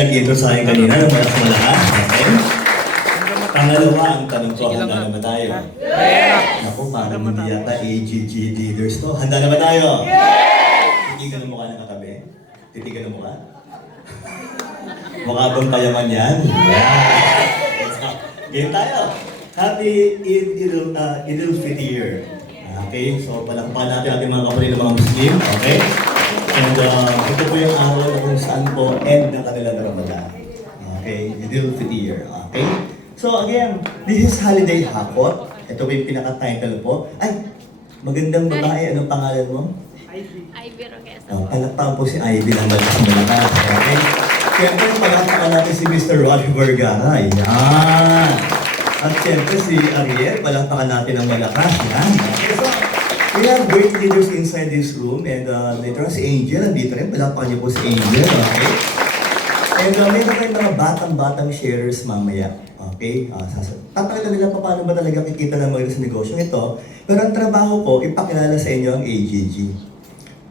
Nag-intro sa akin kanina ng malakas. Okay? Pangalawa, ang tanong ko, handa na ba tayo? Naku, parang hindi yata AGG leaders to. Handa na ba tayo? Titigan ang mukha ng katabi? Titigan ang mukha? Mukha bang payaman yan? Game tayo! Happy Idul Fitr. Okay, so palakpakan natin ating mga kapatid ng mga Muslim. Okay? And ito po yung araw na kung saan po end ng kanilang Ramadan. Okay? Idul Fitr. Okay? So again, this is Holiday Hakot. Ito po yung pinaka-title po. Ay, magandang babae. Anong pangalan mo? Ivy Roquesa. Palakpakan po si Ivy ng malakas. Okay? Siyempre, palakpakan natin si Mr. Roger Vergara. Yan. At siyempre si Ariel, palakpakan natin ng malakas. Yan. Okay, so, we have great leaders inside this room. And later on, si Angel, nandito rin. Palakpakan niyo po si Angel. Okay? And meron tayong mga batang-batang sharers mamaya. Okay? Papakita nila pa paano ba talaga kikita ng mga sa negosyong ito. Pero ang trabaho ko, ipakilala sa inyo ang AGG.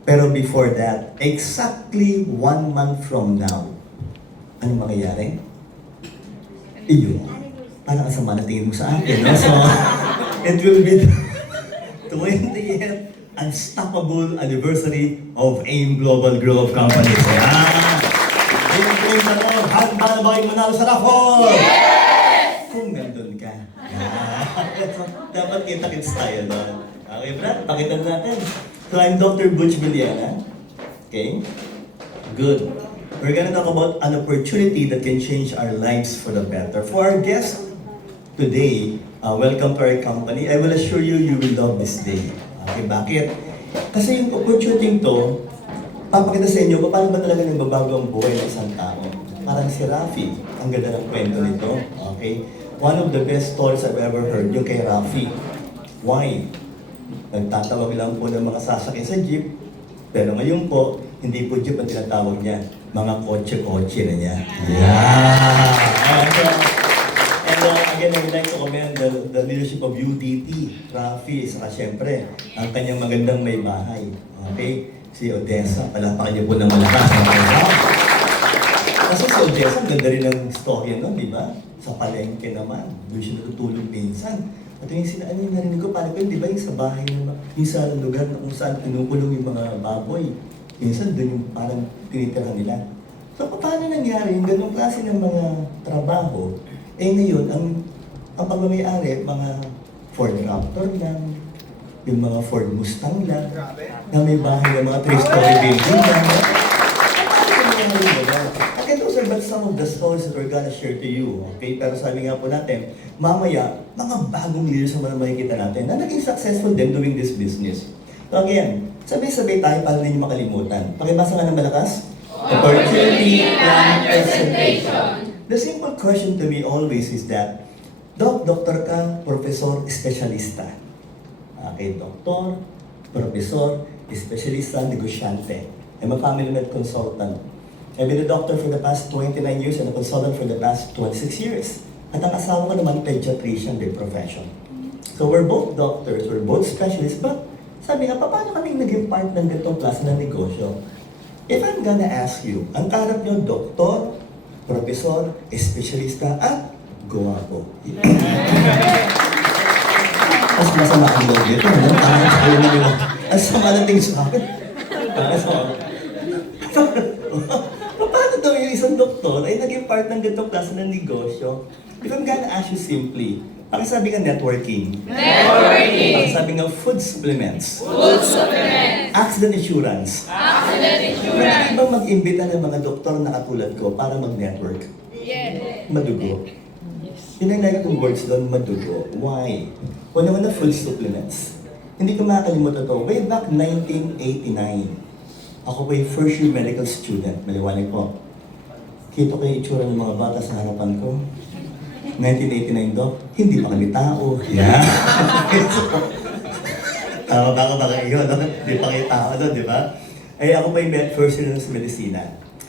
Pero before that, exactly 1 month from now, anong mangyayari? Iyo. Parang kasama na tingin mo sa akin, no? So, it will be the 20th Unstoppable Anniversary of AIM Global Group of Companies. Yan! Ayun na mo, handa na ba kayo manalo sa raffle? Yes! Kung nandun ka. Yan. So, dapat kita-kits tayo doon. Okay, Brad, pakita natin. So, I'm Dr. Butch Villena. Okay? Good. We're gonna talk about an opportunity that can change our lives for the better. For our guest today, welcome to our company. I will assure you, you will love this day. Okay, bakit? Kasi yung opportunity to, papakita sa inyo kung paano ba talaga nagbabago ang buhay ng isang tao. Parang si Rafi, ang ganda ng kwento nito. Okay? One of the best stories I've ever heard, yung kay Rafi. Why? Nagtatawag lang po ng mga sasakyan sa jeep, pero ngayon po, hindi po jeep ang tinatawag niya. Mga kotse-kotse na niya. Yeah! And again, I would like to commend the leadership of UTT, Rafi, saka syempre, ang kanyang magandang may bahay. Okay? Si Odessa, palakpakan niyo po ng malakas. Kasi si Odessa, ang ganda rin ng story nun, di ba? Sa palengke naman, doon siya natutulog minsan. At yung narinig ko, paano ko yun, di ba yung sa bahay naman, yung sa lugar na kung saan pinukulong yung mga baboy. Minsan doon yung parang tinitira nila. So paano nangyari yung ganong klase ng mga trabaho? Eh ngayon, ang pagmamayari, mga Ford Raptor lang, yung mga Ford Mustang lang, na may bahay ng mga 3-story building lang. I can also but some of the stories that we're gonna share to you. Okay? Pero sabi nga po natin, mamaya, mga bagong leaders ang makikita natin na naging successful din doing this business. So again, sabay-sabay tayo para hindi nyo makalimutan. Pakibasa nga ng malakas. Opportunity and presentation. The simple question to me always is that, doktor ka, professor, espesyalista. Okay, doktor, professor, espesyalista, negosyante. I'm a family med consultant. I've been a doctor for the past 29 years and a consultant for the past 26 years. At ang asawa ko naman, pediatrician by profession. So we're both doctors, we're both specialists, but sabi nga, paano kaming naging part ng ganitong klase ng negosyo? If I'm gonna ask you, ang kaharap nyo, doktor, profesor, espesyalista, at guwapo. Mas masama ang log dito, no? Ang sama na tingin sa akin. Paano daw yung isang doktor ay naging part ng ganitong klase ng negosyo? If I'm gonna ask you simply, pakisabi nga networking. Networking. Pakisabi nga food supplements. Food supplements. Accident insurance. Accident insurance. Pwede bang mag-imbita ng mga doktor na katulad ko para mag-network? Yes. Madugo. Yun ang like kong words doon, madugo. Why? One naman na food supplements. Hindi ko makakalimutan to. Way back 1989, ako po yung first year medical student. Maliwanag ko. Kita ko yung itsura ng mga bata sa harapan ko. 1989 do, hindi pa kami tao. Yeah. Tama ba ka iyo, no? Hindi pa kayo tao doon, di ba? Ay ako pa yung first year sa medicina.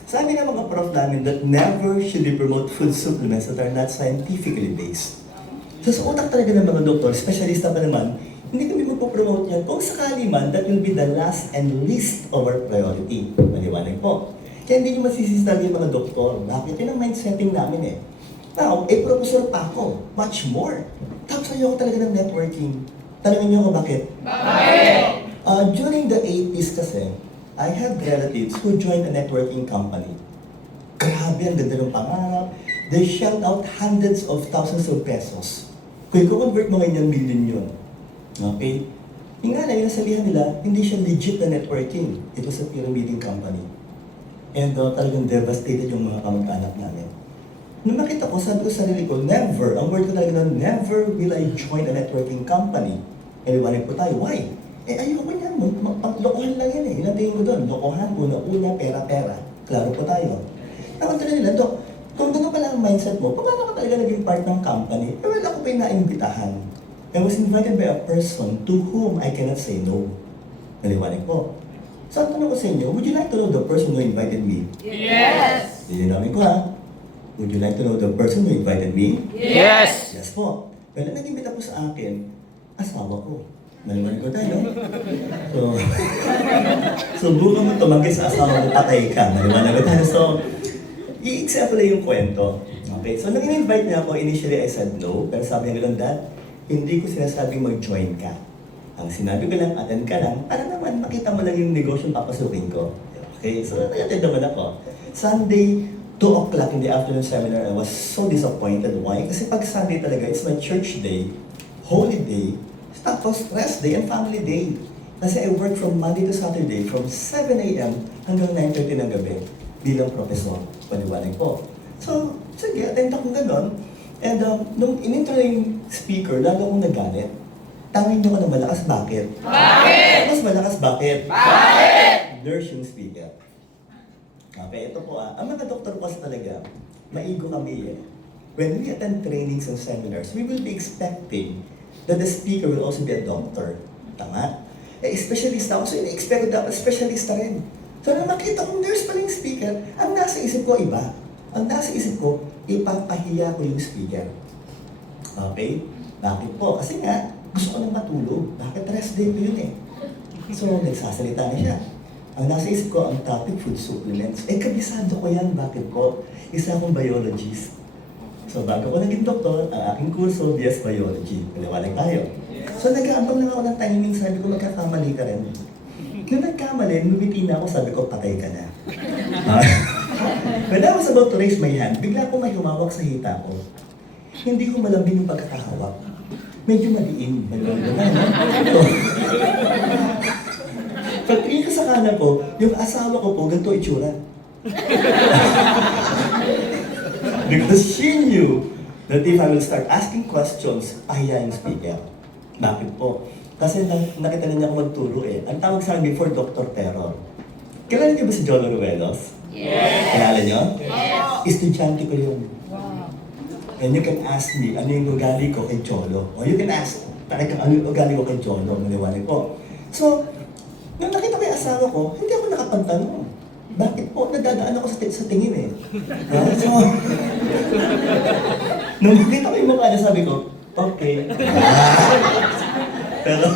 Sabi nga mga prof namin that never should we promote food supplements that are not scientifically based. So sa utak talaga ng mga doktor, specialista pa naman, hindi kami magpo-promote yan. Kung sakali man, that will be the last and least of our priority. Maliwanag po. Kaya hindi nyo masisisi talaga yung mga doktor. Bakit? Yun ang mindsetting namin eh. Now, professor pa ako. Much more. Tapos ayoko talaga ng networking. Tanungin niyo ako bakit? During the 80s kasi, I had relatives who joined a networking company. Grabe, ang ganda ng pangarap. They shelled out hundreds of thousands of pesos. Kung i-convert mo ngayon yung million yun. Okay? Yung nga na, yung nasalihan nila, hindi siya legit na networking. It was a pyramiding company. And talagang devastated yung mga kamag-anak namin. Nung makita ko, sabi ko sa sarili ko, never, ang word ko talaga na, never will I join a networking company. And iwanin po tayo, why? Ayoko yan, lokohan lang yan eh. Ilang tingin ko doon, lokohan, una-una, pera-pera. Klaro po tayo. Nakanto na nila, Dok, kung gano'n pala ang mindset mo, paano ka talaga naging part ng company? Well, ako pa yung naimbitahan. I was invited by a person to whom I cannot say no. Naliwanag po. So, ang tanong ko sa inyo, would you like to know the person who invited me? Yes! Hindi namin ko ha. Would you like to know the person who invited me? Yes! Yes po. Well, ang nag-imbita po sa akin, asawa ko. Naliwanag ko tayo. So buka mo tumanggi sa asawa mo, patay ka. Naliwanag ko tayo. So, i-example yung kwento. Okay, so nang in-invite niya ako, initially I said no. Pero sabi niya gano'n, Dad, hindi ko sinasabing mag-join ka. Ang sinabi ko lang, attend ka lang, para naman makita mo lang yung negosyong papasukin ko. Okay, so nag-attend naman ako. Sunday, 2 o'clock in the afternoon seminar, I was so disappointed. Why? Kasi pag Sunday talaga, it's my church day, holy day, tapos rest day and family day. Kasi I work from Monday to Saturday, from 7 a.m. hanggang 9:30 ng gabi, bilang professor. Paliwanag po. So, sige, attend akong gano'n. And nung in-intro yung speaker, lalo akong nagalit. Tangin nyo ka na malakas, bakit? Bakit? Mas malakas, bakit? Bakit? Nurse yung speaker. Okay, ito po ang mga doktor po talaga, maigo kami eh. When we attend trainings and seminars, we will be expecting that the speaker will also be a doctor. Tama? Specialist ako, so in-expect ko dapat specialista rin. So nung makita kong nurse pa yung speaker, ang nasa isip ko iba. Ang nasa isip ko, ipapahiya ko yung speaker. Okay? Bakit po? Kasi nga, gusto ko nang matulog. Bakit rest day ko yun eh? So, nagsasalita na siya. Ang nasa isip ko, ang topic, food supplements. Kabisado ko yan. Bakit po? Isa akong biologist. So, bago ko naging doktor, ang aking kurso, BS Biology. Paliwanag tayo. So, nag-aambang lang ako ng timing. Sabi ko, magkakamali ka rin. Nung nagkamali, numiti na ako, sabi ko, patay ka na. When I was about to raise my hand, bigla ko may humawak sa hita ko. Hindi ko malambing yung pagkakahawak. Medyo maliin. Pagtingin ko sa kanan ko, yung asawa ko po, ganito itsura. Because she knew that if I will start asking questions, pahiya yung speaker. Bakit po? Kasi nakita niya ako magturo eh. Ang tawag sa akin before, Dr. Terror. Kilala niyo ba si Jolo Ruelos? Yes! Kilala niyo? Yes! Estudyante ko yung. And you can ask me, ano yung ugali ko kay Cholo? O you can ask, talagang ano yung ugali ko kay Cholo? Maliwanag po. So, nung nakita ko yung asawa ko, hindi ako nakapagtanong. Bakit po? Nadadaan ako sa tingin eh. So, nung nakita ko yung mukha niya, sabi ko, okay. Pero,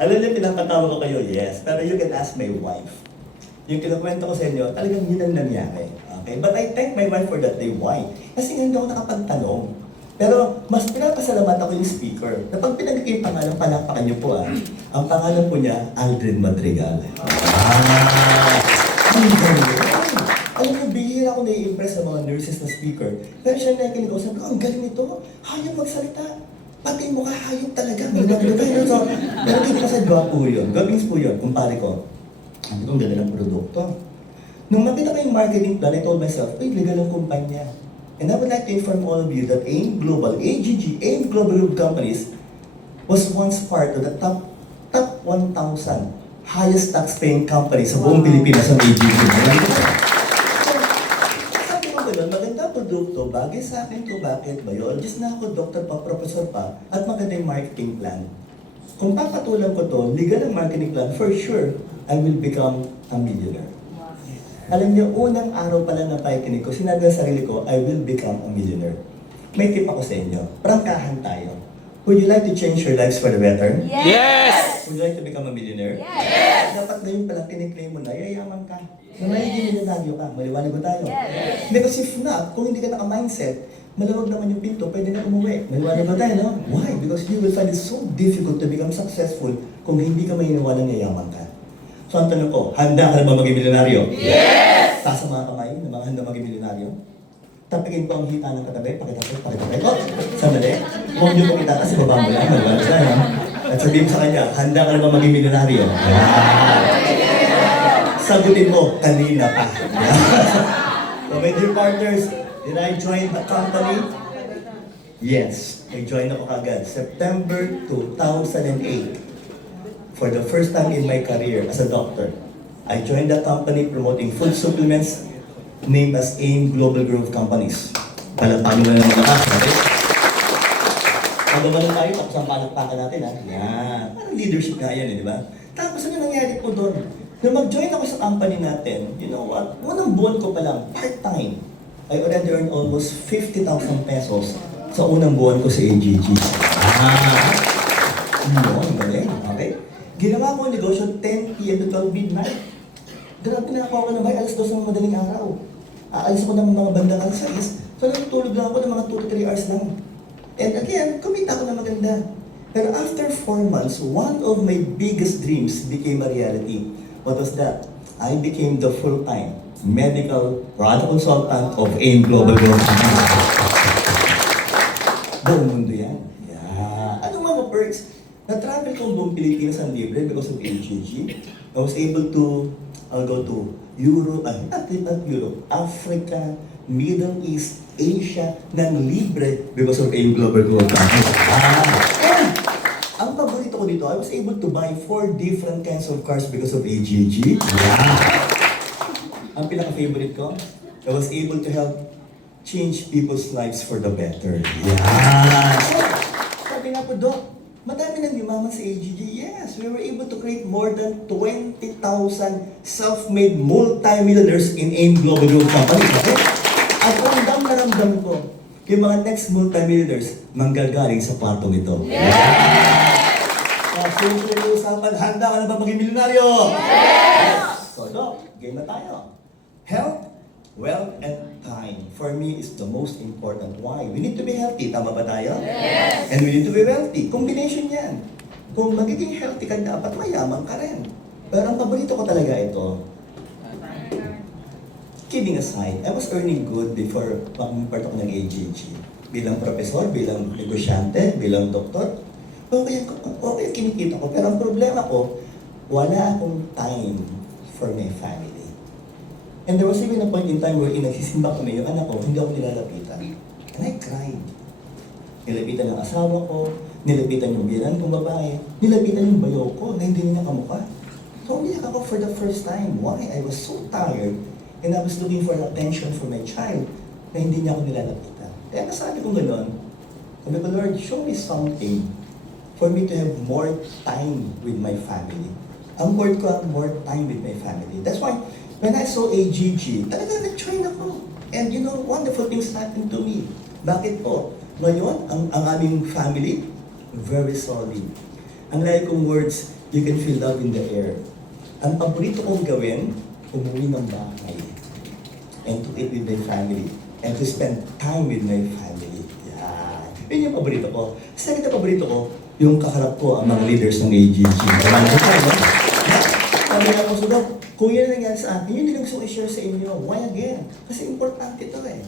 alam niyo, pinapatawa ko kayo, yes. Pero you can ask my wife. Yung kinukwento ko sa inyo, talagang yun ang nangyari. Okay? But I thank my wife for that day. Why? Kasi hindi ako nakapagtanong. Pero mas pinapasalamat ako yung speaker. Na pag pinagkita yung pangalan, palapakan niyo po Ang pangalan po niya, Aldrin Madrigal. Ang galing. Alam mo, bihira ako nai-impress sa mga nurses na speaker. Pero siya nakikinig ako, sabi ko, ang galing nito. Hayop magsalita. Pati mo ka, hayop talaga. So, pero dito kasi gwapo yun. Gawins po yun, kumpare ko. Ano itong ganda ng produkto? Nung makita ko yung marketing plan, I told myself, uy, legal ang kumpanya. And I would like to inform all of you that AIM Global, AGG, AIM Global Group Companies was once part of the top 1,000 highest tax-paying companies sa buong Pilipinas ang AGG. So, sabi ko gano'n, maganda produkto, bagay sa akin ko, bakit biologist na ako, doktor pa, professor pa, at maganda yung marketing plan. Kung papatulan ko to, legal ang marketing plan, for sure, I will become a millionaire. Alam niyo, unang araw pa lang na pakikinig ko, sinabi sa sarili ko, I will become a millionaire. May tip ako sa inyo, prangkahan tayo. Would you like to change your lives for the better? Yes! Would you like to become a millionaire? Yes! Dapat ngayon pala tiniklaim mo na, yayaman ka. Na magiging milyonaryo ka. Maliwanag ba tayo? Yes! Because if not, kung hindi ka naka-mindset, maluwag naman yung pinto, pwede na umuwi. Maliwanag ba tayo, no? Why? Because you will find it so difficult to become successful kung hindi ka maniniwalang yayaman ka. So ang tanong ko, handa ka na ba maging milyonaryo? Yes! Taas ang mga kamay ng mga handa maging milyonaryo. Tapikin po ang hita ng katabi, pakitabi. Oh, sandali. Huwag niyo pong itataas, ibaba mo lang. Maliwanag tayo, no? At sabihin sa kanya, handa ka na ba maging milyonaryo? Sagutin mo, kanina pa. So my dear partners, did I join the company? Yes, I joined ako kagad. September 2008. For the first time in my career as a doctor, I joined the company promoting food supplements named as AIM Global Group Companies. Palagpakan mo na naman lakas, okay? Pagbabalan tayo, tapos ang palagpakan natin, ha? Yan. Parang leadership nga yan, di ba? Tapos ano nangyari po doon? Nung mag-join ako sa company natin, you know what? Unang buwan ko pa lang, part-time, I already earned almost 50,000 pesos sa unang buwan ko sa AGG. Ang galing, okay? Ginawa ko ang negosyo 10 p.m. to 12 midnight. Grabe na ako ng bahay, alas 2 ng madaling araw. Aalis ako ng mga bandang alas 6. So natutulog lang ako ng mga 2 to 3 hours lang. And again, kumita ako na maganda. Pero after 4 months, one of my biggest dreams became a reality. What was that? I became the full-time medical product consultant of AIM Global Group. Buong mundo yan. Yeah. Ano mga perks? Na-travel ko buong Pilipinas ang libre because of AGG. I was able to go to Europe, not Europe, Africa, Middle East, Asia, ng libre because of AIM Global Group. And ang paborito ko dito, I was able to buy 4 different kinds of cars because of AGG. Ang pinaka-favorite ko, I was able to help change people's lives for the better. So, sabi nga po, Doc, madami nang yumaman sa AGG. Yes, we were able to create more than 20,000 self-made multi-millionaires in AIM Global Group Companies. Okay? At ramdam ko, yung mga next multi-millionaires manggagaling sa kwartong ito. Siyempre yung usapan, handa ka na ba maging milyonaryo? Yes! So, Doc, game na tayo. Health, wealth, and time, for me, is the most important. Why? We need to be healthy. Tama ba tayo? Yes! And we need to be wealthy. Combination yan. Kung magiging healthy ka, dapat mayaman ka rin. Pero ang paborito ko talaga ito. Kidding aside, I was earning good before mag-part ako ng AGG. Bilang profesor, bilang negosyante, bilang doktor. Okay kinikita ko. Pero ang problema ko, wala akong time for my family. And there was even a point in time where nagsisimba kami, yung anak ko, hindi ako nilalapitan. And I cried. Nilapitan ng asawa ko, nilapitan yung bilan kong babae, nilapitan yung bayaw ko na hindi niya kamukha. So umiyak ako for the first time. Why? I was so tired and I was looking for attention for my child na hindi niya ako nilalapitan. Kaya nasabi ko gano'n, sabi ko, Lord, show me something for me to have more time with my family. Ang word ko, more time with my family. That's why, when I saw AGG, talaga nag-join ako. And you know, wonderful things happened to me. Bakit po? Ngayon, ang aming family, very solid. Ang lagi kong words, you can feel love in the air. Ang paborito kong gawin, umuwi ng bahay. And to eat with my family. And to spend time with my family. Yan. Yun yung paborito ko. Second na paborito ko, yung kaharap ko ang mga leaders ng AGG. Marami ko tayo, no? Sabi nga po, Doc, kung yan nangyari sa akin, yun din ang gusto ko i-share sa inyo. Why again? Kasi importante ito eh.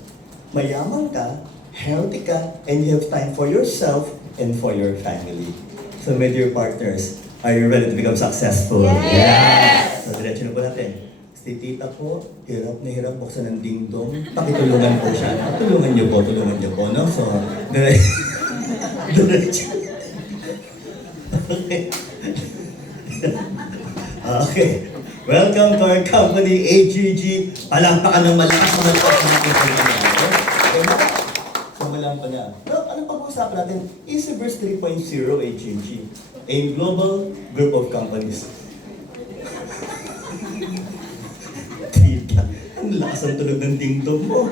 Mayaman ka, healthy ka, and you have time for yourself and for your family. So my dear partners, are you ready to become successful? Yes! So diretso na po natin. Si tita po, hirap na hirap buksan ng dingdong. Pakitulungan po siya. Tulungan niyo po, no? So, diretso. Okay. Welcome to our company, AGG. Palakpakan ng malakas mga lakas ng ating company. Okay, so malampa na. Pero anong pag-uusapan natin? Easyverse 3.0 AGG. A global group of companies. Tita, ang lakas ang tunog ng dingdong mo.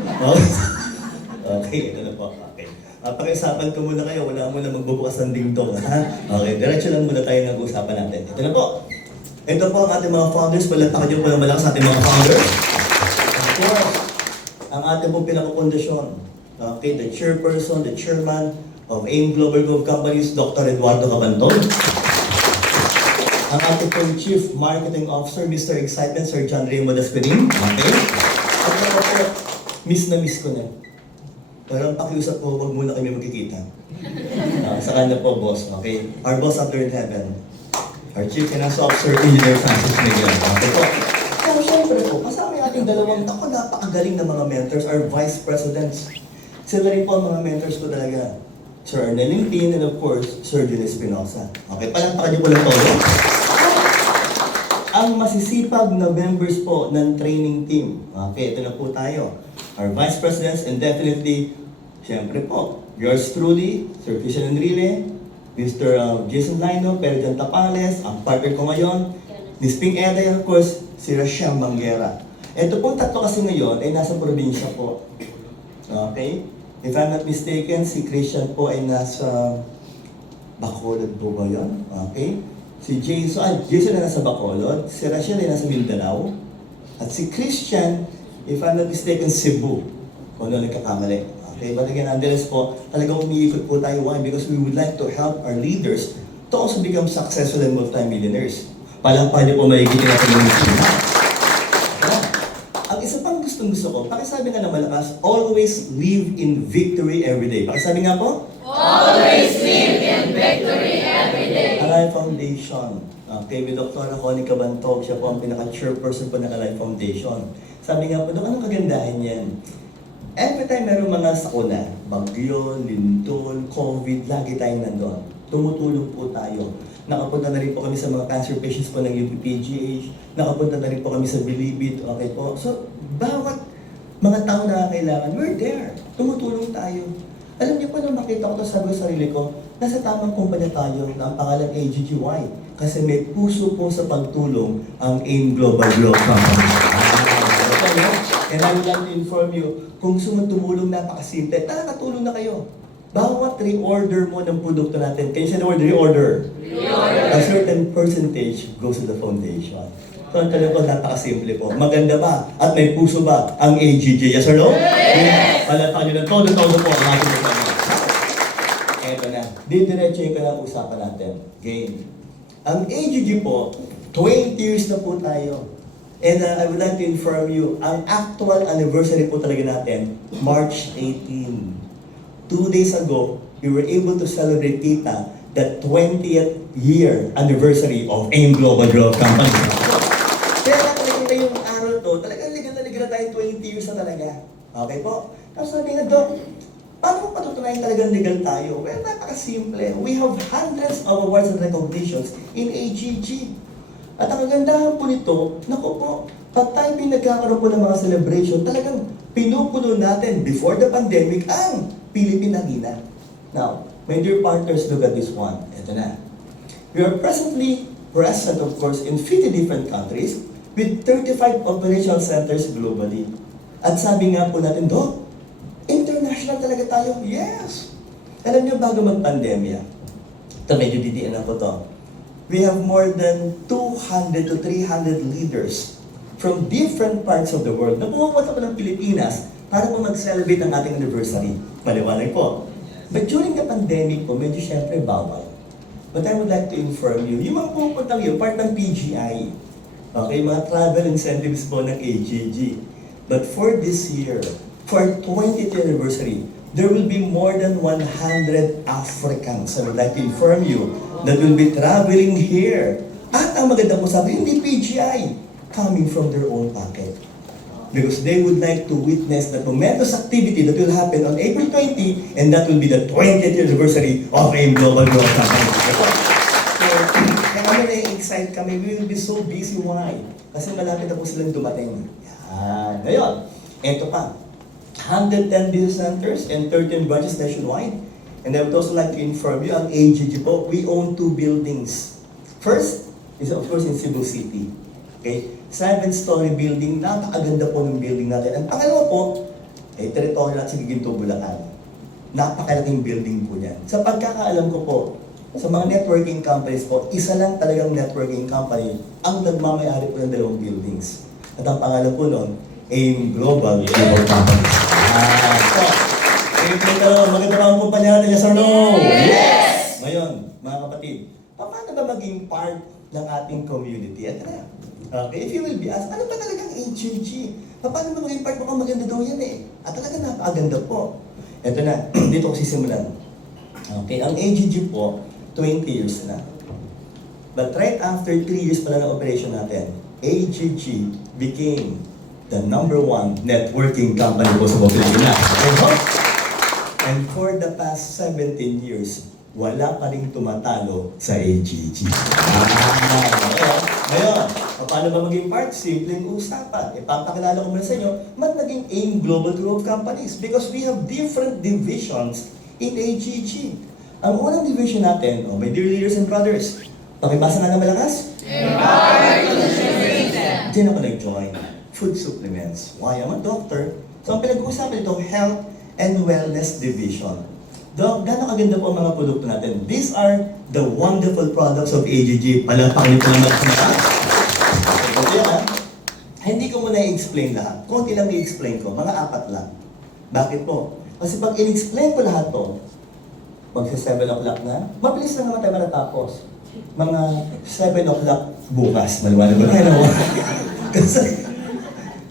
Okay, ito na po. Okay. Pakiusapan ko muna kayo, wala muna magbubukas ng dingdong, ha? Okay, diretso lang muna tayo ng usapan natin. Ito na po. Ito po ang ating mga founders. Palatakan niyo po ng malakas ating mga founders. Of course, ang ating pong pinakapundasyon. Okay, the chairperson, the chairman of AIM Global Group Companies, Dr. Eduardo Cabantol. Ang ating pong Chief Marketing Officer, Mr. Excitement, Sir John Remo Dasperin. Okay? At ako po, miss na miss ko na. Pero ang pakiusap po, huwag muna kami magkikita. Sa kanya po, boss. Okay? Our boss up there in heaven. Our Chief Finance Officer, Engineer Francis Miguel. Okay po. Kaya syempre po, kasama yung ating dalawang napakagaling na mga mentors, our Vice Presidents. Sila rin po ang mga mentors ko talaga. Sir Arnel Pin and of course, Sir Jun Espinosa. Okay, palampakan niyo po lang todo. Ang masisipag na members po ng training team. Okay, ito na po tayo. Our Vice Presidents and definitely, syempre po, yours truly, Sir Christian Enrile, Mr. Jason Lino, Perijan Tapales, ang partner ko ngayon, Miss Ping Eda, and of course, si Rachel Manguera. Ito pong tatlo kasi ngayon ay nasa probinsya po. Okay? If I'm not mistaken, si Christian po ay nasa Bacolod po ba yun? Okay? Si Jason ay nasa Bacolod, si Rachel ay nasa Mindanao, at si Christian, if I'm not mistaken, Cebu. Kung ano nagkakamali. Okay, but again, nonetheless po, talagang umiikot po tayo. Why? Because we would like to help our leaders to also become successful and multi-millionaires. Palampahan niyo po maigit natin yung team. Ang isa pang gusto ko, pakisabi nga na malakas, always live in victory every day. Pakisabi nga po? Always live in victory every day. Alay Foundation. Okay, with Dr. Connie Cabantog, siya po ang pinaka-chairperson po ng Alay Foundation. Sabi nga po, anong kagandahan yan? Every time meron mga sakuna, bagyo, lindol, COVID, lagi tayong nandun. Tumutulong po tayo. Nakapunta na rin po kami sa mga cancer patients po ng UPPGH. Nakapunta na rin po kami sa Bilibid. Okay po. So, bawat mga tao na kailangan, we're there. Tumutulong tayo. Alam niyo po, nung makita ko ito, sabi ko sa sarili ko, nasa tamang kumpanya tayo na ang pangalan AGGY. Kasi may puso po sa pagtulong ang AIM Global Growth Company. And I would like to inform you, kung gusto mo tumulong, napakasimple, nakakatulong na kayo. Bawat reorder mo ng produkto natin, can you say the word reorder? Reorder. A certain percentage goes to the foundation. So, ang tanong ko, napakasimple po. Maganda ba? At may puso ba ang AGG? Yes or no? Yes! Palatakan nyo ng todo-todo po ang ating mga. Eto na. Didiretsuhin ka ng usapan natin. Game. Ang AGG po, 20 years na po tayo. And I would like to inform you, ang actual anniversary po talaga natin, March 18. 2 days ago, we were able to celebrate, Tita, the 20th year anniversary of AIM Global Growth Company. Kaya talaga yung araw to, talagang liga na tayo 20 years na talaga. Okay po? Tapos sabi nga, Dok, paano patutunayan talagang legal tayo? Well, napakasimple. We have hundreds of awards and recognitions in AGG. At ang kagandahan po nito, naku po, pag tayo nagkakaroon po ng mga celebration, talagang pinupuno natin before the pandemic ang Philippine Arena. Now, my dear partners, look at this one. Ito na. We are presently present, of course, in 50 different countries with 35 operational centers globally. At sabi nga po natin, Dok, international talaga tayo. Yes! Alam niyo, bago mag-pandemya, ito medyo didiin ako to. We have more than 200 to 300 leaders from different parts of the world na pumupunta po ng Pilipinas para po mag-celebrate ang ating anniversary. Paliwanag po. But during the pandemic po, medyo syempre bawal. But I would like to inform you, yung mga pupuntang yun, part ng PGI. Okay, mga travel incentives po ng AGG. But for this year, for 20th anniversary, there will be more than 100 Africans. I would like to inform you that will be traveling here. At ang magandang usapan, hindi PGI, coming from their own pocket. Because they would like to witness the tremendous activity that will happen on April 20, and that will be the 20th anniversary of AIM Global Growth Company. So, kaya kami na-excite kami, we will be so busy. Why? Kasi malapit na po silang dumating. Yan. Ngayon, eto pa. 110 business centers and 13 branches nationwide. And I would also like to inform you, ang AGG po, we own 2 buildings. First is of course in Cebu City. Okay? 7-story building, napakaganda po ng building natin. Ang pangalawa po, ay teritoryo natin sa Giginto, Bulacan. napakalaking building po yan. Sa pagkakaalam ko po, sa mga networking companies po, isa lang talagang networking company ang nagmamayari po ng dalawang buildings. At ang pangalan po nun, AIM Global Cable Companies. So, maganda ba ang kumpanya natin, yes or no? Yes! Ngayon, mga kapatid, paano ba maging part ng ating community? Ito na. Okay, if you will be asked, ano ba talagang HGG? Paano ba maging part mo? Maganda daw yan eh. At talagang napakaganda po. Ito na, dito ko sisimulan. Okay, ang HGG po, 20 years na. But right after 3 years pala ng operation natin, HGG became the #1 networking company po sa Pilipinas. And for the past 17 years, wala pa rin tumatalo sa HGG. Ngayon, paano ba maging part? Simpleng usapan. Ipapakilala ko muna sa inyo, naging AIM Global Group of Companies because we have different divisions in HGG. Ang unang division natin, my dear leaders and brothers, pakibasa nga ng malakas? Diyan ako nag-join. Food supplements. Why? I'm a doctor. So ang pinag-uusapan ito, Health and Wellness Division. Doc, gano'ng kaganda po ang mga produkto natin. These are the wonderful products of AGG. Palapakin po naman sa mga. Hindi ko muna i-explain lahat. Konti lang i-explain ko. Mga 4 lang. Bakit po? Kasi pag in-explain ko lahat to, magsa 7 o'clock na, mabilis lang naman tayo matatapos. Mga 7 o'clock bukas. Maliwanag ba tayo? Kasi,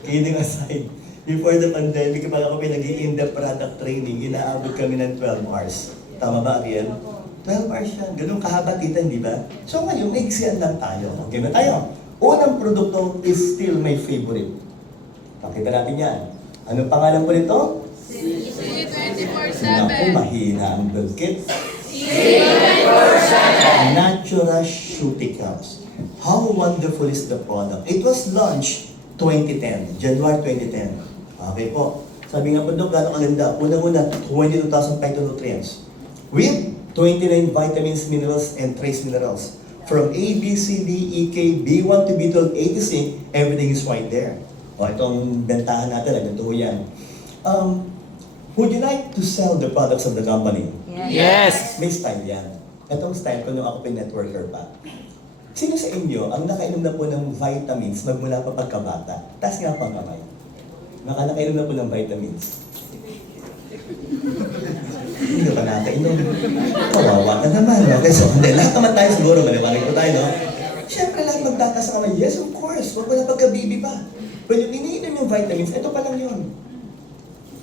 kidding aside, before the pandemic, pag ako pinag-i-in-depth product training, inaabot kami ng 12 hours. Tama ba, Ariel? 12 hours yan. Ganun kahaba, tita, hindi ba? So ngayon, maigsiyan lang tayo. Okay ba tayo? Unang produkto is still my favorite. Pakita natin yan. Anong pangalan po nito? C24/7. Naku, mahina ang bulkit. Naturaceuticals. How wonderful is the product? It was launched 2010, January 2010. Okay po. Sabi nga po, Dok, gano'ng kaganda? Unang-una, 22,000 phytonutrients with 29 vitamins, minerals, and trace minerals. From A, B, C, D, E, K, B1 to B12, A to C, everything is right there. O, itong bentahan natin, ganito ho yan. Would you like to sell the products of the company? Yes! May style yan. Itong style ko nung ako networker pa. Sino sa inyo ang nakainom na po ng vitamins magmula pa pagkabata? Taas nga pang kamay. Nakainom na po ng vitamins. Hindi pa nakainom. Kawawa ka naman. Okay, so hindi. Lahat naman tayo siguro. Maliwanag po tayo, no? Siyempre lahat magtataas sa kamay. Yes, of course. Huwag wala pagka-baby pa. Pero yung iniinom yung vitamins, ito pa lang yun.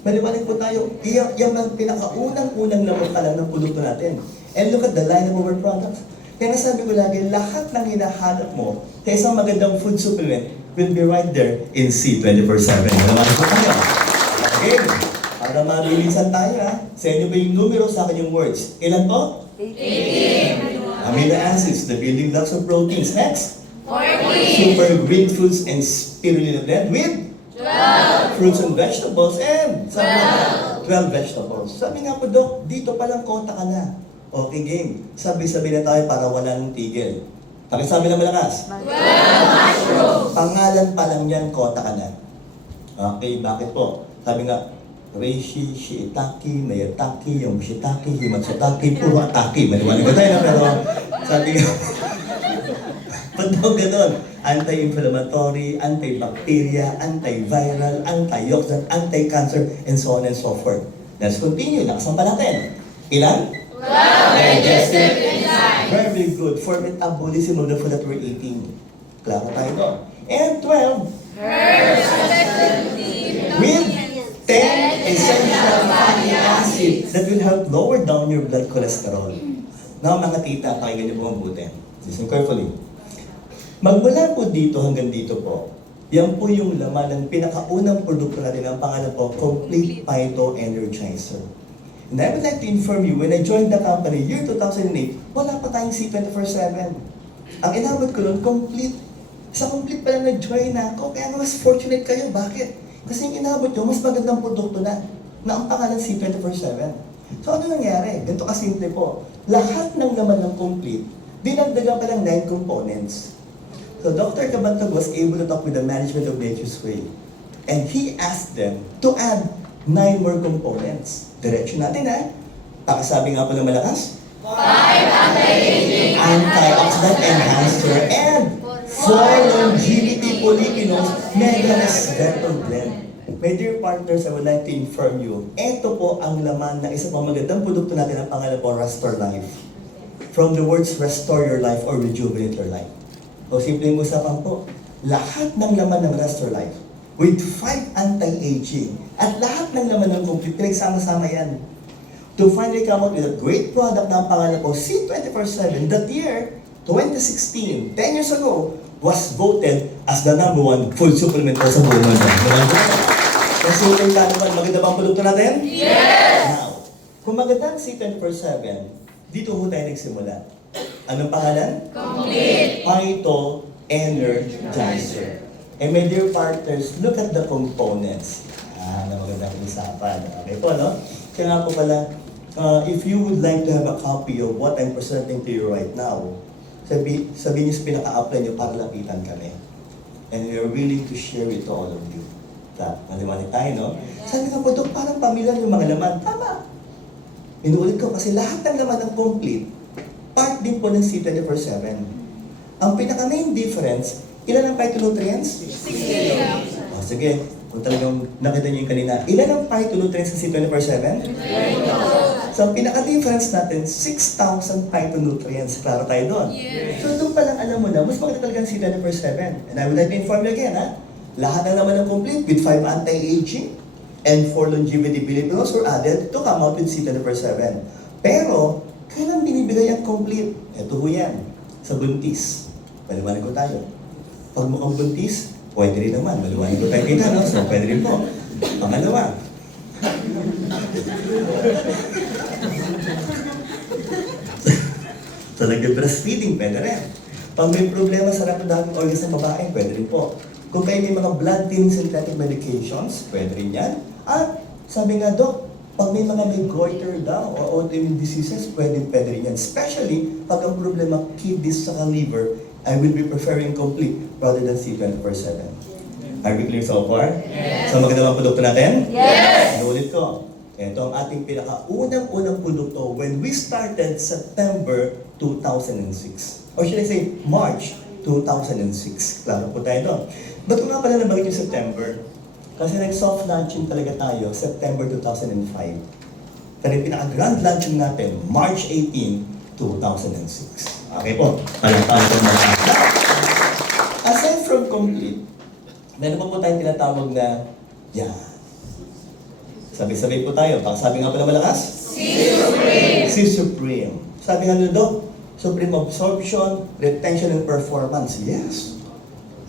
Maliwanag po tayo, yung pinakaunang-unang lamang ka lang ng produkto natin. And look at the line of our products. Kaya nga sabi ko lagi, lahat ng hinahanap mo sa isang magandang food supplement will be right there in C24/7. Maliwanag po tayo. Okay, para mabilisan tayo ha. Sa inyo ba yung numero, sa akin yung words. Ilan po? 18. Amino acids, the building blocks of proteins. Next? 40. Super green foods and spirulina blend with 12. fruits and vegetables, and 12 vegetables. Sabi nga po, Dok, dito palang kota ka na. Okay, game. Sabi-sabi na tayo para wala nang tigil. Pakisabi na malakas. 12 mushrooms. Pangalan pa lang yan, kota ka na. Okay, bakit po? Sabi nga, reishi, shiitake, mayatake, yung shiitake, himatsutake, puro atake. Maliwanag ba tayo na? Pero sabi nga, ba't daw ganun? Anti-inflammatory, antibacteria, antiviral, antioxidant, anti-cancer, and so on and so forth. Let's continue. Lakasan pa natin. Ilan? 12 digestive enzymes. Very good. For metabolism of the food that we're eating. Klaro tayo doon. And 12, Herbs with 10 essential fatty acids that will help lower down your blood cholesterol. Now, mga tita, pakinggan niyo po mabuti. Listen carefully. Magmula po dito hanggang dito po, yan po yung laman ng pinakaunang produkto natin. Ang pangalan po, Complete Phyto Energizer. And I would like to inform you, when I joined the company, year 2008, wala pa tayong C24/7. Ang inabot ko nun, complete. Sa complete pa lang nag-join na ako, kaya mas fortunate kayo. Bakit? Kasi yung inabot nyo, mas magandang produkto na ang pangalan C24/7. So ano nangyari? Ganito kasimple po. Lahat ng laman ng complete, dinagdagan pa lang 9 components. So Dr. Cabantag was able to talk with the management of Nature's Way. And he asked them to add 9 more components. Diretso natin ha. Pakisabi nga po ng malakas. 5 anti-aging, Antioxidant enhancer and 4 longevity polyphenols mega resveratrol blend. My dear partners, I would like to inform you, ito po ang laman na isa pang magandang produkto natin, ang pangalan po, Restore Life. From the words restore your life or rejuvenate your life. O simple yung usapan po, lahat ng laman ng Restore Life with 5 anti-aging at lahat ng laman ng complete, pinagsama-sama yan. To finally come out with a great product na ang pangalan po, C24/7, that year, 2016, 10 years ago, was voted as the #1 food supplement sa buong mundo. Kasi yung naman, maganda bang produkto natin? Yes! Now, kung maganda ang C24/7, dito ho tayo nagsimula. Anong pangalan? Complete! Phyto Energizer. And my dear partners, look at the components. Na magandang usapan. Okay po, no? Kaya nga po pala, if you would like to have a copy of what I'm presenting to you right now, sabihin niyo sa pinaka-apply niyo para lapitan kami. And we are willing to share it to all of you. Maliwanag tayo, no? Sabi nga po, Dok, parang pamilyar yung mga laman. Tama! Inuulit ko kasi lahat ng laman ng complete, part din po ng C24/7. Ang pinaka-main difference, ilan ang phytonutrients? 60. Sige, kung talagang nakita niyo yung kanina, ilan ang phytonutrients sa C24/7? So, ang pinaka-difference natin, 6,000 phytonutrients. Klaro tayo doon. Yes. So, doon palang alam mo na, mas maganda talaga ang C24/7. And I would like to inform you again, ha? Lahat na naman ng complete with 5 anti-aging and 4 longevity polyphenols were added to come out with C24/7. Pero, kailan binibigay ang complete? Ito ho yan, sa buntis. Maliwanag ko tayo. Pag mukhang buntis, pwede rin naman. Maliwanag ko tayo kita, no? So, pwede rin po. Pangalawa, so, nag-breastfeeding, pwede rin. Pag may problema sa reproductive organs ng babae, pwede rin po. Kung kayo may mga blood-thinning synthetic medications, pwede rin yan. At sabi nga, Dok, pag may mga may goiter daw o autoimmune diseases, pwede rin yan. Especially pag ang problema kidneys sa liver, I will be preferring complete rather than C24/7. Are we clear so far? Yes. So maganda bang produkto natin? Yes! Inulit ko. Ito ang ating pinaka-unang produkto when we started September 2006. Or should I say, March 2006. Klaro po tayo doon. Ba't ko nga pala nabanggit yung September? Kasi nag-soft launching talaga tayo September 2005. Pero yung pinaka-grand launching natin, March 18, 2006. Okay po, palangpalan po mga. Aside from complete, meron pa po tayong tinatawag na, yan. Sabi-sabi po tayo, sabi nga pala malakas? C-Supreme! C-Supreme. Sabi nga nyo, Dok, Supreme Absorption, Retention, and Performance. Yes.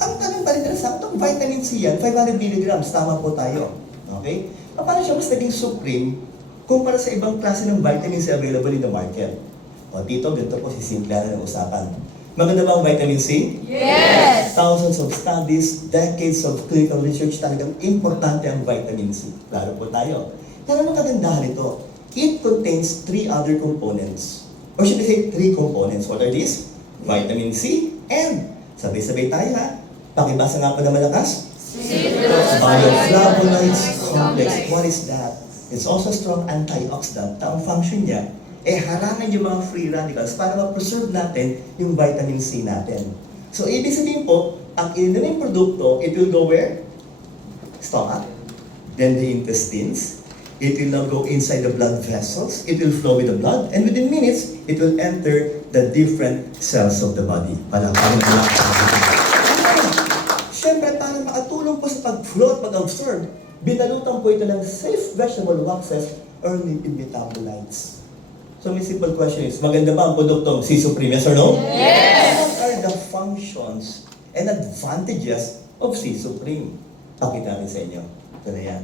Ang tanong pa rin nila sa itong vitamin C yan, 500 mg, tama po tayo. Okay? Paano siya mas naging supreme kumpara sa ibang klase ng vitamin C available in the market? O Tito, ganito po sisimplahan ng usapan. Maganda ba ang vitamin C? Yes! Thousands of studies, decades of clinical research, talagang importante ang vitamin C. Klaro po tayo. Pero ang kagandahan nito, it contains 3 other components. Or should I say 3 components? What are these? Vitamin C and, sabay-sabay tayo ha, pakibasa nga pa na malakas. Bioflavonoids complex. What is that? It's also strong antioxidant. Ang function niya, harangan yung mga free radicals para ma-preserve natin yung vitamin C natin. So, ibig sabihin po, ang ininom produkto, it will go where? Stomach. Then the intestines. It will now go inside the blood vessels. It will flow with the blood. And within minutes, it will enter the different cells of the body. Siyempre, para makatulong po sa pag-flow at pag-absorb, binalutan po ito ng safe vegetable waxes or lipid metabolites. So my simple question is, maganda ba ang produktong C-Supreme, yes or no? Yes! What are the functions and advantages of C-Supreme? Pakita natin sa inyo. Ito na yan.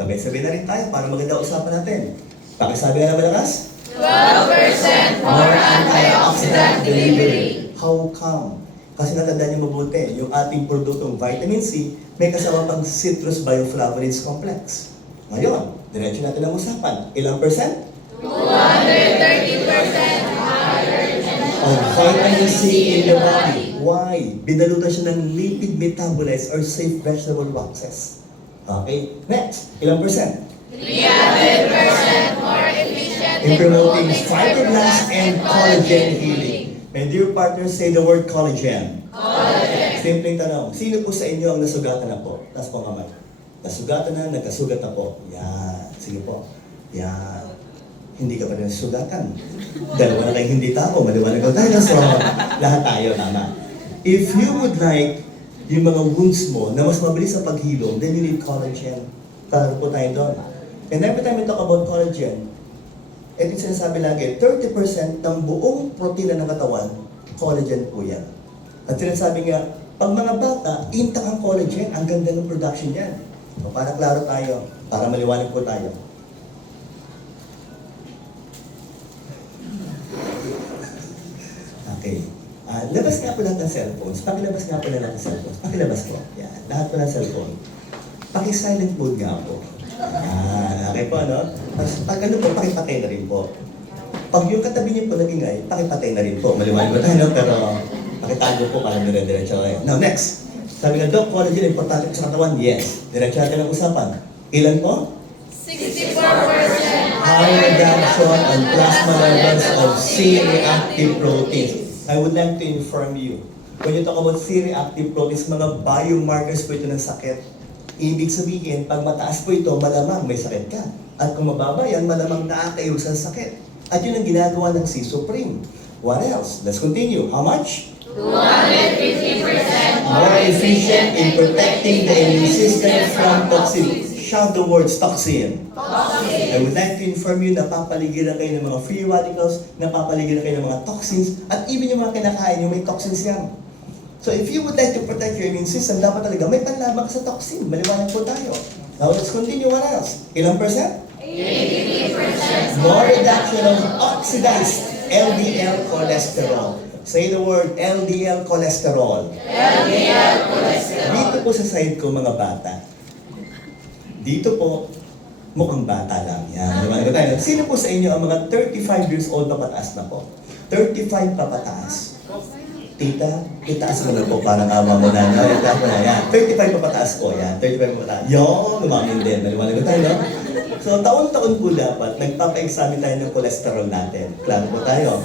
Sabay-sabay na rin tayo para maganda usapan natin. Pakisabi nga na malakas? 12% more antioxidant delivery. How come? Kasi natandaan niyo mabuti, yung ating produktong vitamin C, may kasama pang citrus bioflavonoids complex. Ngayon, diretso natin ang usapan. Ilang percent? 230% higher Of vitamin C in the body. Why? Binalutan siya ng lipid metabolites or safe vegetable waxes. Okay, next, ilang percent? 300% more efficient In promoting fibroblasts and collagen healing. My dear partners, say the word collagen. Simpleng tanong, sino po sa inyo ang nasugatan na po? Taas po kamay. Nasugatan na, nagkasugat na po. Yan, sige po. Yan. Hindi ka pa rin nasugatan. Dalawa na kayong hindi tao, maliwanag ko tayo. So, lahat tayo, tama. If you would like yung mga wounds mo na mas mabilis sa paghilom, then you need collagen. Tara po tayo doon. And every time we talk about collagen, ito yung sinasabi lagi, 30% ng buong protina ng katawan, collagen po yan. At sinasabi nga, pag mga bata, intact ang collagen, ang ganda ng production yan. So, para klaro tayo, para maliwanag po tayo. Okay. Labas nga po lahat ng cellphones. Pakilabas nga po lahat ng cellphones. Pakilabas po. Yan. Lahat po ng cellphone. Paki-silent mode nga po. Okay po, no? Pag ano po, pakipatay na rin po. Pag yung katabi niyo po nag-ingay, pakipatay na rin po. Maliwanag ba tayo, no? Pero pakitago po para dire-diretso kayo. Now, next. Sabi nga, Doc, collagen, importante po sa katawan? Yes. Diretso natin ang usapan. Ilan po? 64% High reduction on plasma levels of C-reactive proteins. I would like to inform you, when you talk about C-reactive proteins, mga biomarkers po ito ng sakit. Ibig sabihin, pag mataas po ito, malamang may sakit ka. At kung mababa yan, malamang nakakaiwas sa sakit. At yun ang ginagawa ng C-Supreme. What else? Let's continue. How much? 250% More efficient in protecting the immune system from toxins. Shout the words toxin. I would like to inform you na papaligiran kayo ng mga free radicals, na papaligiran kayo ng mga toxins, at even yung mga kinakain yung may toxins yan. So if you would like to protect your immune system, dapat talaga may panlaban ka sa toxin. Maliwanag po tayo. Now let's continue. What else? Ilang percent? 80% More reduction of oxidized LDL cholesterol. Say the word LDL cholesterol. LDL cholesterol. Dito po sa side ko, mga bata. Dito po, mukhang bata lang. Yan. Maliwanag po tayo. Sino po sa inyo ang mga 35 years old papataas na po? 35 papataas. Tita, itaas mo na po, parang ama mo na. No? Itaas mo na, yan. 35 papataas po, yan. 35 papataas. Yung, lumamin din. Maliwanag po tayo, no? So, taon-taon po dapat, nagpapa-examine tayo ng cholesterol natin. Klaro po tayo.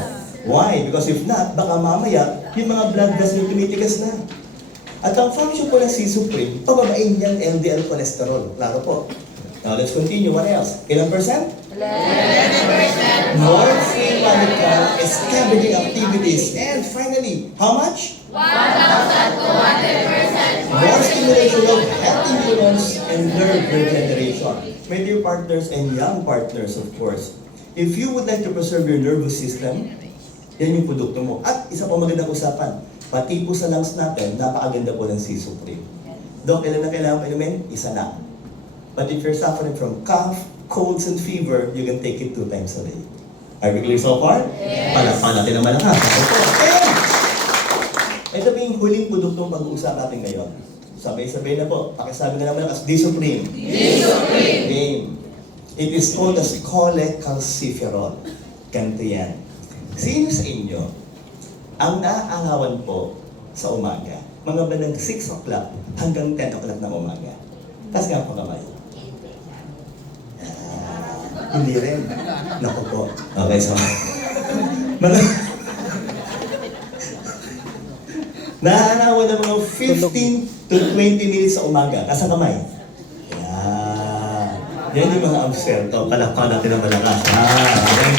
Why? Because if not, baka mamaya, yung mga blood vessels tumitigas na. At ang function po ng C-Supreme, pababain niyang LDL cholesterol. Klaro po. Now, let's continue. What else? Ilang percent? 11% More free radical scavenging activities. And finally, how much? 1,200% More stimulation of healthy neurons and nerve regeneration. My dear partners and young partners, of course, if you would like to preserve your nervous system, yan yung produkto mo. At isa pa magandang usapan, pati po sa lungs natin, napakaganda po ng C-Supreme. Dok, ilan na kailangan pa inumin? Isa lang. But if you're suffering from cough, colds, and fever, you can take it 2 times a day. Are we clear so far? Yes. Palakpan natin ang malakas. And ito po yung huling produktong pag-uusap natin ngayon. Sabay-sabay na po. Pakisabi na naman ang D-Supreme. D-Supreme. It is called as cholecalciferol. Ganito yan. Sino sa inyo ang naaangawan po sa umaga? Mga bandang 6 o'clock hanggang 10 o'clock ng umaga. Tapos nga po kamay. Hindi rin. Naku po. Okay, so. Naaanawan ng mga 15 to 20 minutes sa umaga. Nasa kamay. Yan yung mga abserto. Palakpan natin ang malakas. Okay.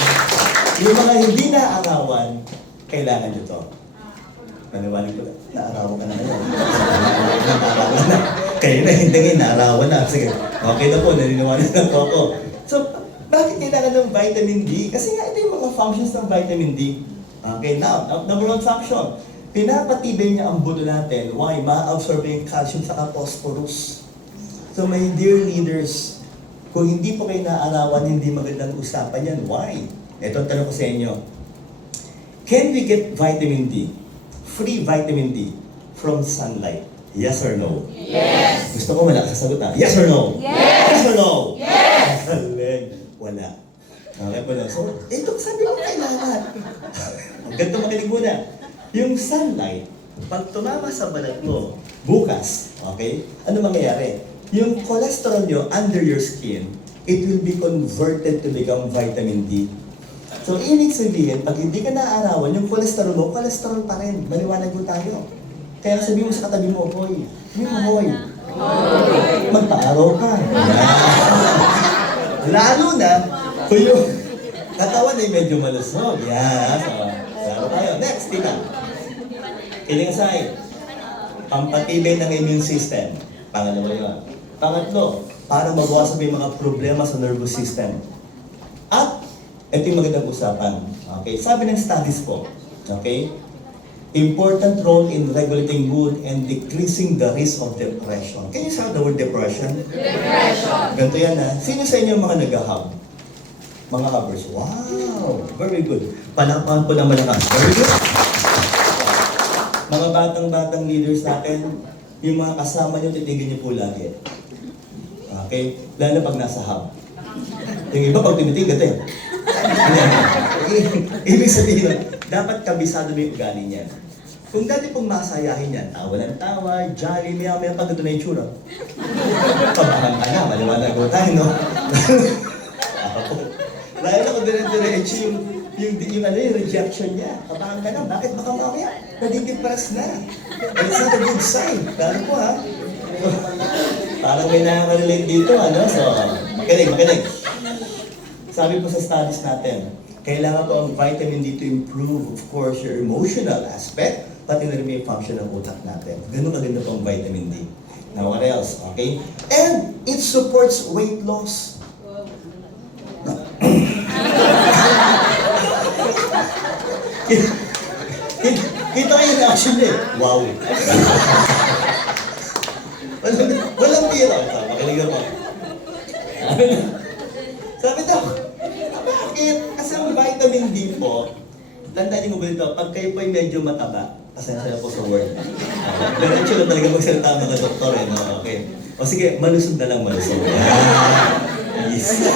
Yung mga hindi naaarawan, kailangan nyo to. Maniwali ko, naarawan ka na ngayon. Naarawan na. Kayo na, hindi nga, naarawan na. Sige, okay na po, naniniwala na po ako. So, bakit kailangan ng vitamin D? Kasi nga, ito yung mga functions ng vitamin D. Okay, now, number 1 function. Pinapatibay niya ang buto natin. Why? Ma-absorb yung calcium sa phosphorus. So, my dear leaders, kung hindi po kayo naaarawan, hindi magandang usapan yan. Why? Ito ang tanong ko sa inyo. Can we get vitamin D, free vitamin D, from sunlight? Yes or no? Yes. Gusto ko malakas sa sagot ha. Yes or no? Yes. Yes or no? Yes. Galing. Wala. Okay po na. So, ito sabi ko kailangan. Ganito makinig muna. Yung sunlight, pag tumama sa balat mo, bukas, okay, ano mangyayari? yung cholesterol nyo under your skin, it will be converted to become vitamin D. So, ibig sabihin, pag hindi ka naaarawan, yung cholesterol mo, cholesterol pa rin. Maliwanag mo tayo. Kaya sabihin mo sa katabi mo, hoy, hoy, magpa-araw ka. Lalo na, kung yung katawan ay medyo malusog. Yan. So, laro tayo. Next, tika. Kiling aside. Pampatibay ng immune system. Pangalawa yun. Pangatlo, para mabawasan yung mga problema sa nervous system. At, ito yung magandang usapan. Okay? Sabi ng studies po, okay? Important role in regulating mood and decreasing the risk of depression. Can you say the word depression? Depression. Ganito yan ha. Sino sa inyo ang mga nag-hub? Mga hubbers. Wow! Very good. Palakpakan po ng malakas. Very good. Mga batang-batang leaders natin, yung mga kasama nyo, titigin nyo po lagi. Okay? Lalo pag nasa hub. Yung iba pag tumitig, gato eh. Ibig sabihin, dapat kabisado mo yung ugali niya. Kung dati pong masayahin yan, tawa ng tawa, jolly, maya pag ito na yung tsura. Pabakang ka na, maliwanag ko tayo, no? Dahil ako dire-diretso yung rejection niya. Pabakang ka na, bakit baka mamaya? Nadidepress na. It's not a good sign. Dahil po ha. Parang may nakaka-relate dito, ano? So, makinig. Sabi po sa studies natin, kailangan po ang vitamin D to improve, of course, your emotional aspect, pati na rin yung function ng utak natin. Ganun kaganda po ang vitamin D. Now, what else? Okay? And it supports weight loss. Kita kayo yung action niya eh. Wow. Walang bira. Makinig ako. Sabi daw, bakit? Kasi ang vitamin D po, tandaan niyo mo ba ito, pag kayo po ay medyo mataba, pasensya na po sa word. Diretso na talaga magsalita ang mga doktor eh, no? Okay. O sige, malusog na lang, malusog. Yes.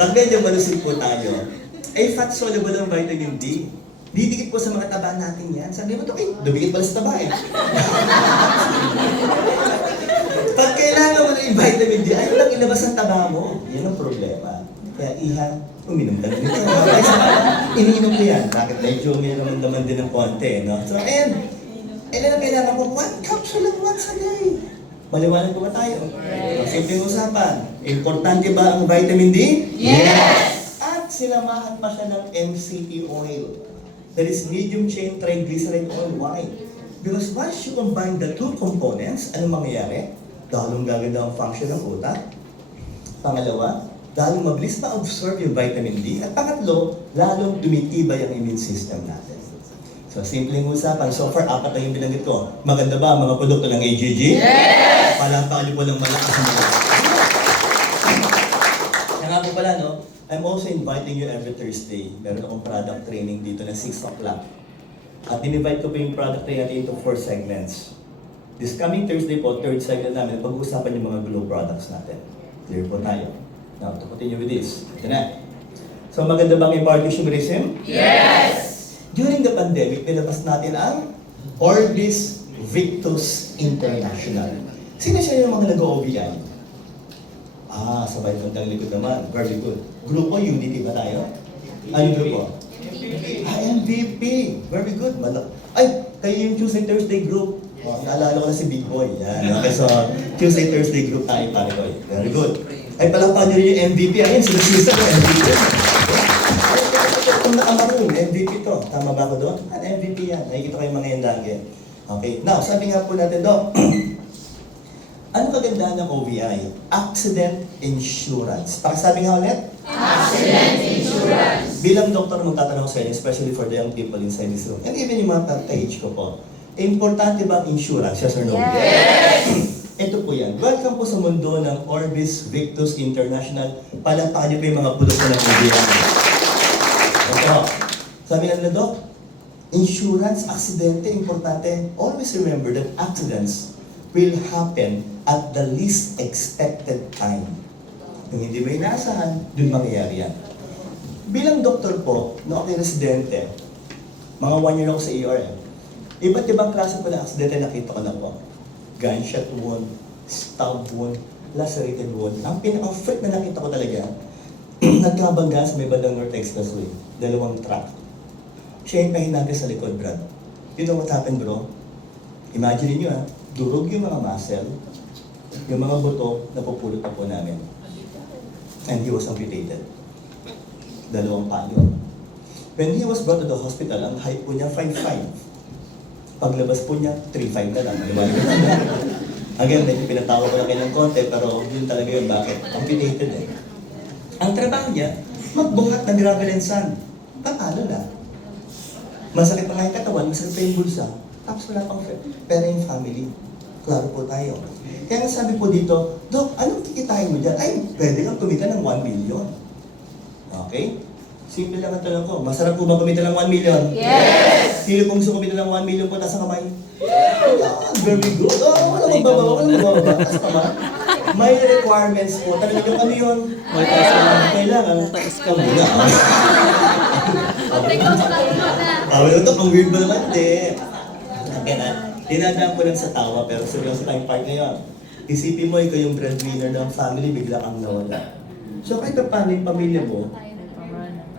Pag medyo malusog po tayo, ay fat soluble ang vitamin D. Didikit po sa mga taba natin yan. Sabi mo ito, dumikit pala sa taba eh. Pag kailangan mo na yung vitamin D, ayaw lang ilabas ang taba mo. Yan ang problema. Kaya iha, uminom ka na nito. Iniinom ko yan. Bakit medyo may naman din ng konti, no? So, and na kailangan mo, 1 capsule lang once a day. Maliwanag ko ba tayo? Simpleng usapan. Importante ba ang vitamin D? Yes! At sinamahan pa siya ng MCT oil. That is medium chain triglyceride oil. Why? Because once you combine the two components, ano mangyayari? Lalong gaganda ang function ng utak. Pangalawa, lalong mabilis ma-absorb yung vitamin D. At pangatlo, lalong tumitibay ang immune system natin. So, simpleng usapan. So far, 4 na yung binanggit ko. Maganda ba ang mga produkto ng AGG? Yes! Palapali po ng malakas ang mga. Kaya nga po pala, no? I'm also inviting you every Thursday. Meron akong product training dito na 6 o'clock. At in-invite ko po yung product training into 4 segments. This coming Thursday po, 3rd segment namin, pag-uusapan yung mga glow products natin. Clear po tayo. Now, to continue with this. Ito na. So, maganda bang i-party consumerism? Yes! During the pandemic, nilabas natin ang Orbis Victus International. Sino siya yung mga nag-OBI? Sabay kantang likod naman. Very good. Grupo Unity ba tayo? Anong grupo? MVP. Very good. Ay, kayo yung Tuesday Thursday group. Naalala ko na si Big Boy. Yan. Okay, so Tuesday Thursday group tayo, pare ko. Very good. Ay, palakpan nyo rin yung MVP. Ayun, sinasisa ko MVP. Kung nakamaroon, MVP to. Tama ba ako doon? At MVP yan. Nakikita ko yung mga yan lagi. Okay. Now, sabi nga po natin, Doc, ano kagandahan ng OVI? Accident Insurance. Pakisabi nga ulit? Accident Insurance. Bilang doktor, magtatanong ko sa inyo, especially for the young people inside this room, and even yung mga ka-age ko po, importante ba ang insurance? Yes or no? Yes! Ito po yan. Welcome po sa mundo ng Orbis Victus International. Palakpakan niyo po yung mga produkto ng OVI. Ito. Sabi nga na, Doc, insurance, aksidente, importante. Always remember that accidents will happen at the least expected time. Kung hindi mo inaasahan, dun mangyayari yan. Bilang doktor po, no aking residente, mga 1 year ako sa ER. Iba't ibang klase po ng aksidente nakita ko na po. Gunshot wound, stab wound, lacerated wound. Ang pinaka-freak na nakita ko talaga, nagkabangga sa may bandang North Expressway. 2 truck. Siya yung pahinante sa likod, Brad. You know what happened, bro? Imagine niyo durog yung mga muscle, yung mga buto, napupulot na po namin. And he was amputated. 2 payo. When he was brought to the hospital, ang height po niya 5'5". Paglabas po niya, 3'5 na lang. Again, medyo pinatawa ko lang kayo ng konti, pero yun talaga yung bakit. Amputated eh. Ang trabaho niya, magbuhat ng gravel and sand. Paano na? Masakit pa nga yung katawan, masakit pa yung bulsa. Tapos wala pang pera yung family. Klaro po tayo. Kaya nga sabi po dito, Dok, anong kikitain mo dyan? Ay, pwede kang kumita ng 1 million. Okay? Simple lang ang tanong ko. Masarap po ba kumita ng 1 million? Yes! Sino pong gusto kumita ng 1 million po taas ang kamay? Yeah, very good. Oh, wala magbaba. Taas naman. May requirements po. Talaga yung ano yun? Kailangan. Taas ka lang. Tawag ito, ang weird ba naman? Hindi. Kaya dinadaan ko lang sa tawa, pero seryoso tayong part ngayon. Isipin mo, ikaw yung breadwinner ng family, bigla kang nawala. So kahit pa paano yung pamilya mo,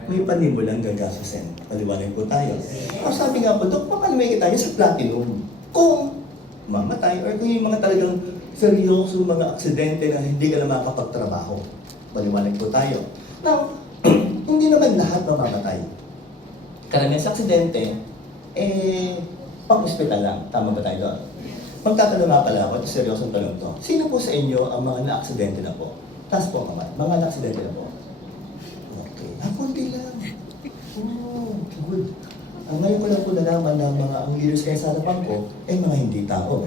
may panimo lang gagastusin. Paliwanag po tayo. Ang sabi nga po, Dok, paano may kita niyo sa platinum? Kung mamatay, or kung yung mga talagang seryoso mga aksidente na hindi ka na makapagtrabaho. Paliwanag po tayo. Now, hindi naman lahat mamamatay. Karamihan sa aksidente, pang-hospital lang. Tama ba tayo doon? Magtatanong nga pala ako, ito seryosong tanong to. Sino po sa inyo ang mga na-aksidente na po? Taas po kamay. Mga na-aksidente na po. Okay. Kunti lang. Oh, good. Ang ngayon ko lang po nalaman na mga ang leaders kaya sa harapan ko, mga hindi tao.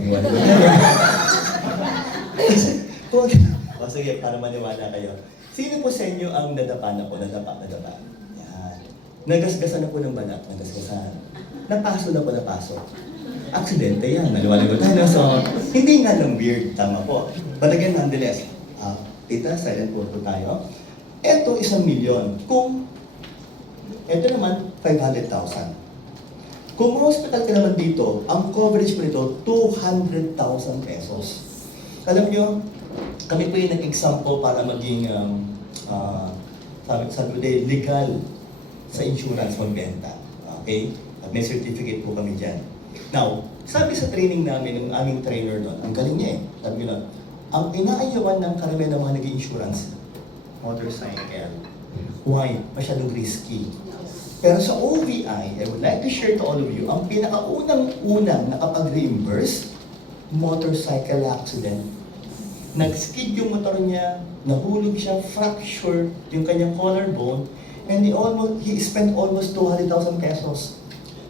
O sige, para maniwala kayo. Sino po sa inyo ang nadapa na po? Nadapa. Yan. Nagasgasan na po ng balat. Nagasgasan. Napaso na po, napaso. Aksidente yan. Naliwanag ko tayo. So, hindi nga lang weird. Tama po. But again, nonetheless, tita, silent po tayo. Ito, 1 million. Kung, ito naman, 500,000. Kung hospital ka naman dito, ang coverage mo nito, 200,000 pesos. Alam nyo, kami po yung nag-example para maging, sabi ko din, legal sa insurance magbenta. Okay? At may certificate po kami dyan. Now, sabi sa training namin, ng aming trainer doon, ang galing niya eh. Sabi ko ang inaayawan ng karamihan ng mga nag-insurance, motorcycle. Why? Masyadong risky. Pero sa OVI, I would like to share to all of you, ang pinakaunang-unang nakapag-reimburse, motorcycle accident. Nag-skid yung motor niya, nahulog siya, fractured yung kanyang collarbone, and he spent almost 200,000 pesos.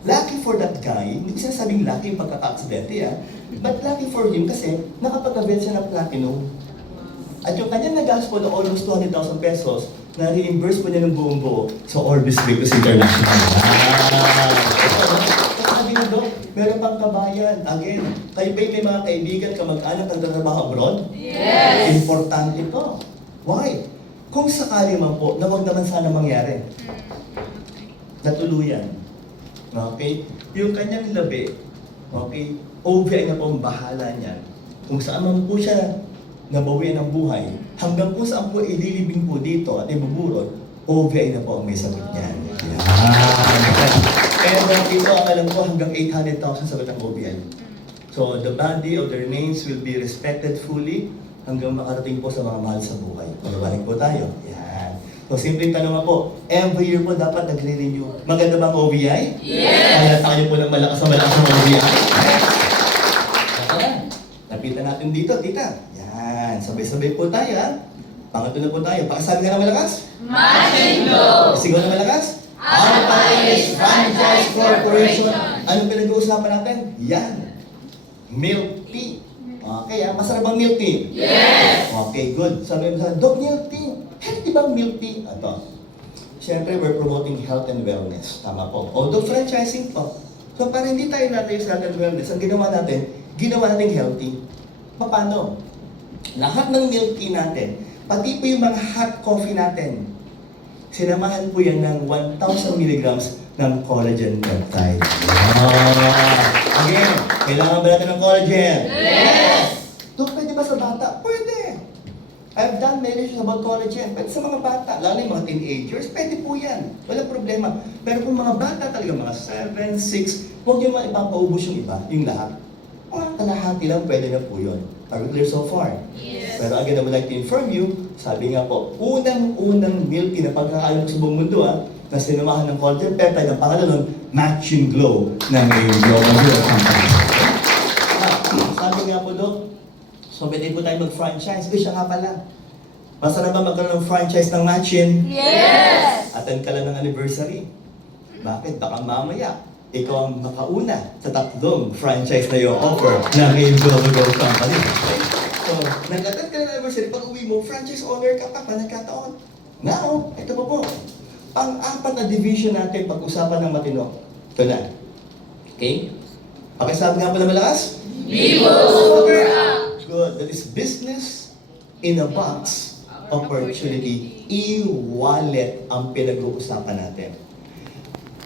Lucky for that guy, hindi ko sinasabing lucky yung pagkaka-aksidente but lucky for him kasi nakapag-avail siya ng platinum. At yung kanyang nagastos po na almost 200,000 pesos, na-reimburse po niya ng buong buo sa Orbis Victus International. Sabi niyo, Dok, meron pang kabayan. Again, kayo ba may mga kaibigan, kamag-anak ang nagtatrabaho abroad? Yes! Importante to. Why? Kung sakali man po, na huwag naman sana mangyari. Natuluyan. Okay? Yung kanyang labi, okay? OVI na po ang bahala niyan. Kung saan man po siya nabawian ng buhay, hanggang po saan po ililibing po dito at ibuburot, OVI na po ang may sagot niyan. Kaya dito ang alam ko hanggang 800,000 sagot ang OVI. So the body of their names will be respected fully hanggang makarating po sa mga mahal sa buhay. Paliwanag po tayo. Yan. So simpleng tanong nga po, every year po dapat nagre-renew. Maganda ba ang OVI? Yes! Kaya tayo po ng malakas ang OVI. Lapitan natin dito, tita. Yan. Sabay-sabay po tayo, ha? Pangatlo na po tayo. Pakisabi ka na malakas? Machindo! Sigaw na malakas? Alpha-Age Franchise Corporation! Anong pinag-uusapan natin? Yan. Milk tea. Okay, masarap bang milk tea? Yes! Okay, good. Sabi mo sa Dok, milk tea. Healthy bang milk tea? Ito. Siyempre, we're promoting health and wellness. Tama po. Although franchising po. So, para hindi tayo natin sa health and wellness, ang ginawa natin healthy. Paano? Lahat ng milk tea natin, pati po yung mga hot coffee natin, sinamahan po yan ng 1,000 mg ng collagen peptide. Again, kailangan ba natin ng collagen? Yes! Dok, pwede ba ba sa bata? Pwede. I've done many shows about college yan. Pwede sa mga bata, lalo yung mga teenagers, pwede po yan. Walang problema. Pero kung mga bata talaga, mga 7, 6, huwag yung ipapaubos yung iba, yung lahat. Mga kalahati lang, pwede na po yun. Are we clear so far? Yes. Pero again, I would like to inform you, sabi nga po, unang-unang milk tea na pagkakaalam sa buong mundo, na sinumahan ng collagen peptide, ang pangalan nun, Matching Glow ng Global Health Company. Sabi nga po, Dok, so pwede po tayo mag-franchise. Siya nga pala. Masarap ba magkaroon ng franchise ng Matchin? Yes! Attend ka lang ng anniversary. Bakit? Baka mamaya, ikaw ang makauna sa tatlong franchise na yung offer ng Global Growth Company. Okay? So, nag-attend ka ng anniversary, pag uwi mo, franchise owner ka pa, nagkataon. Now, ito po po. Pang-apat na division natin pag-usapan ng matino. Ito na. Okay? Pakisabi nga pala malakas? Vivo Super App! Good. That is business in a box opportunity. E-wallet ang pinag-uusapan natin.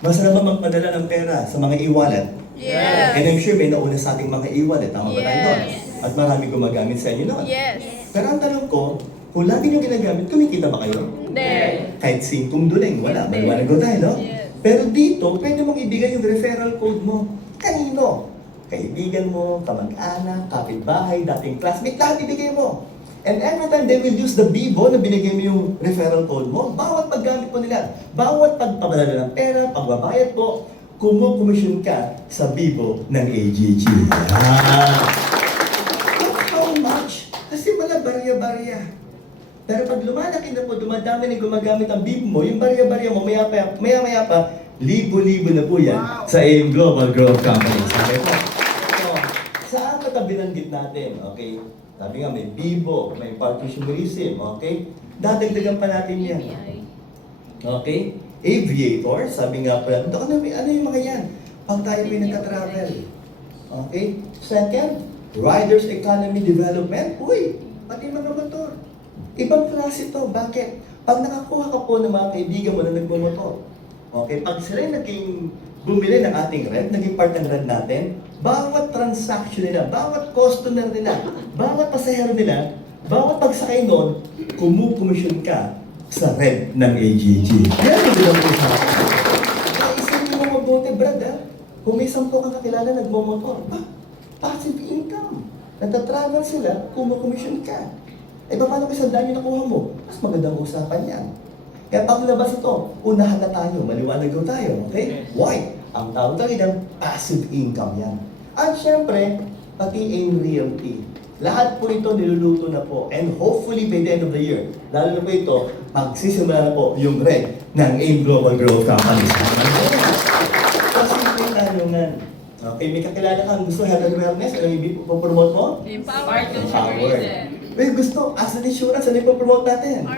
Masarap ba magpadala ng pera sa mga e-wallet? Yes! And I'm sure may nauna sa ating mga e-wallet. Tama ba tayo doon? Yes. At marami gumagamit sa inyo noon. Yes! Pero ang tanong ko, kung lagi nyo ginagamit, kumikita ba kayo? Hindi! Kahit 5 duling, wala. Hindi. Maliwanag ko tayo, no? Yes. Pero dito, pwede mong ibigay yung referral code mo. Kanino? Kaibigan mo, kamag-anak, kapitbahay, dating classmate, lahat ibigay mo. And every time they will use the Bibo na binigay mo yung referral code mo, bawat paggamit mo nila, bawat pagpapadala ng pera, pagbabayad mo, kumukomisyon ka sa Bibo ng AGG. Look how much? Kasi wala barya-barya. Pero pag lumalaki na po, dumadami na gumagamit ang Bibo mo, yung barya-barya mo, maya-maya pa, libo-libo na po yan sa AIM Global Growth Company. Sabi po. So, saan ka binanggit natin? Okay? Sabi nga, may Bibo, may partitionism, okay? Dadagdagan pa natin yan. Okay? Aviator, sabi nga pala, ano yung mga yan? Pag tayo may nagka-travel. Okay? Second, Riders Economy Development. Uy, pati mga motor. Ibang klase ito. Bakit? Pag nakakuha ka po ng mga kaibigan mo na nagmumotor, okay, pag sila naging bumili ng ating red, naging part ng red natin, bawat transaction nila, bawat customer nila, bawat pasahero nila, bawat pagsakay noon, kumukomisyon ka sa red ng AGG. Yan yung bilang po sa akin. Kaya isang mo mabuti, Brad, kung may 10 kang kakilala nagmumotor, passive income. Nagtatravel sila, kumukomisyon ka. Eh, paano kung 100 yung nakuha mo? Mas magandang usapan yan. Kaya paglabas ito, unahan na tayo, maliwanag daw tayo, okay? Why? Ang tawag talagang passive income yan. At syempre, pati AIM Realty. Lahat po ito niluluto na po. And hopefully by the end of the year, lalo na po ito, magsisimula na po yung red ng AIM Global Growth Company. Kasi yung tanungan, okay, may kakilala kang gusto health and wellness, ano yung ipopromote mo? Empowered Empowered. May gusto, asset insurance, ano yung ipopromote natin?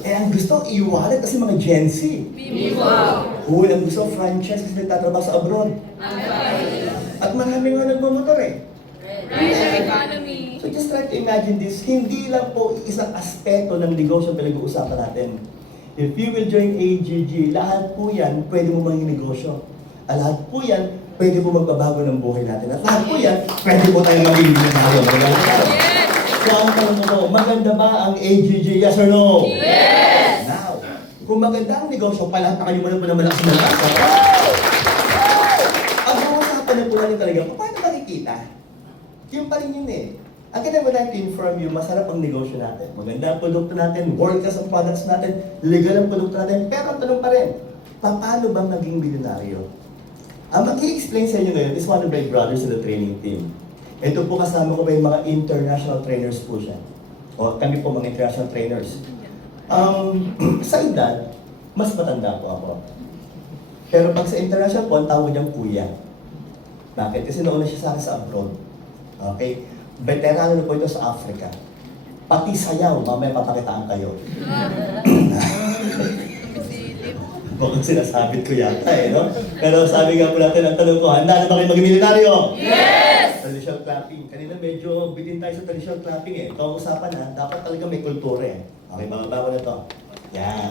Eh, ang gusto, e-wallet kasi mga Gen Z. Vivo! Uy, ang gusto, franchise kasi nagtatrabaho sa abroad. At maraming nga nagmamotor eh. Rider Economy! So just try to imagine this, hindi lang po isang aspeto ng negosyo ang pinag-uusapan natin. If you will join AGG, lahat po yan, pwede mo maging negosyo. At lahat po yan, pwede po magbabago ng buhay natin. At lahat po yan, pwede po tayong maging milyonario. So ang tanong ko, maganda ba ang AGG? Yes or no? Yes! Now, kung maganda ang negosyo, palatakan mo na malakas na malakas. Ang usapan na po natin talaga, paano makikita? Yung pa rin yun eh. Ang kailangan natin to inform you, masarap ang negosyo natin. Maganda ang produkto natin, world-class ang products natin, legal ang produkto natin, pero ang tanong pa rin, paano bang naging milyonaryo? Ang mag-i-explain sa inyo ngayon is one of my brothers in the training team. Ito po kasama ko ba yung mga international trainers po siya. O kami po mga international trainers. Sa edad, mas matanda po ako. Pero pag sa international po, ang tawag niyang kuya. Bakit? Kasi nauna siya sa akin sa abroad. Okay? Veterano na po ito sa Africa. Pati sayaw, mamaya papakitaan kayo. Mukhang sinasabit ko yata eh, no? Pero sabi nga po natin, ang tanong ko, handa na ba kayo maging milyonaryo? Yes! Traditional clapping. Kanina medyo bitin tayo sa traditional clapping eh. Ito ang usapan ha, dapat talaga may kultura eh. Okay, bababa ko na to. Yan.